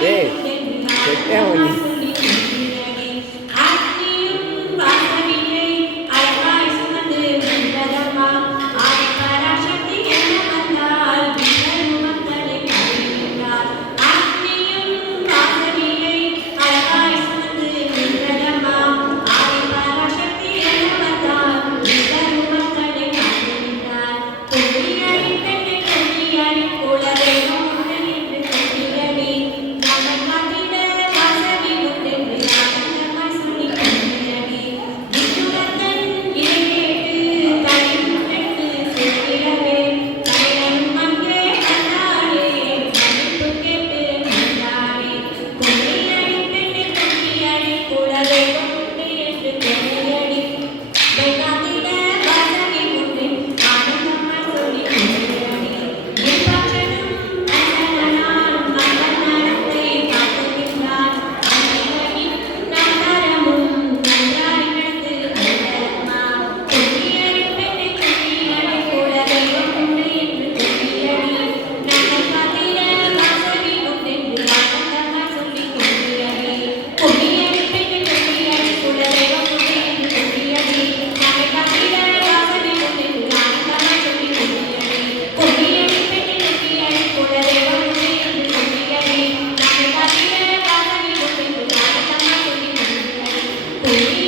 Ei, você é o. Thank you.